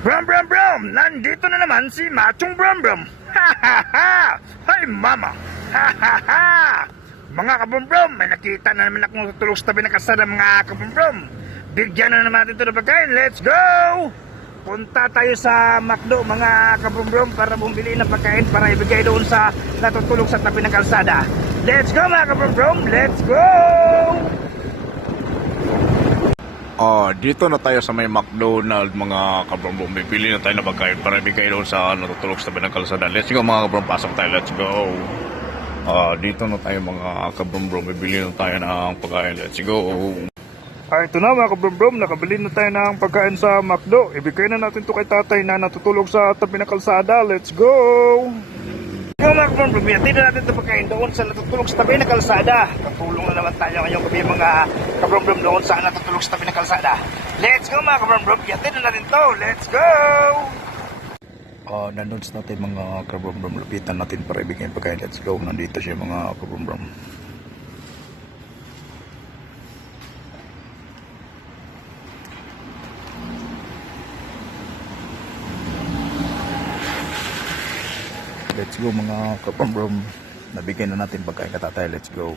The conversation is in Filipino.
Brum Brum Brum! Nandito na naman si Machong Brum Brum! Ha ha ha! Hi mama! Ha ha ha! Mga kabrum may nakita na naman akong tutulog sa tabi ng kasada mga kabrum Bigyan na naman natin ito ng pagkain. Let's go! Punta tayo sa McDo mga kabrum para bumili ng pagkain para ibigay doon sa natutulog sa tabi ng kalsada. Let's go mga kabrum Let's go! Ah, dito na tayo sa may McDonald mga kabrombom. Bibili na tayo ng pagkain para ibigay doon sa natutulog sa tabi ng kalsada. Let's go mga kabrom, pasok tayo. Let's go. Ah, dito na tayo mga kabrombom. Bibili na tayo ng pagkain. Let's go. Ah, ito na mga kabrom nakabili na tayo ng pagkain sa McDo. Ibigay na natin to kay tatay na natutulog sa tabi ng kalsada. Let's go! Yung mga hatid na natin ito pagkain doon sa natutulog sa tabi ng kalsada. Katulong na naman tayo ngayong gabi mga kabrom doon sa natutulog sa tabi ng kalsada. Let's go mga hatid na natin to. Let's go! Ah, nandun sa natin mga kabrombom. Lapitan natin para ibigay pagkain. Let's go. Nandito siya mga kabrombom. Let's go mga kabrombom. Nabigyan na natin pagkain katatay. Let's go.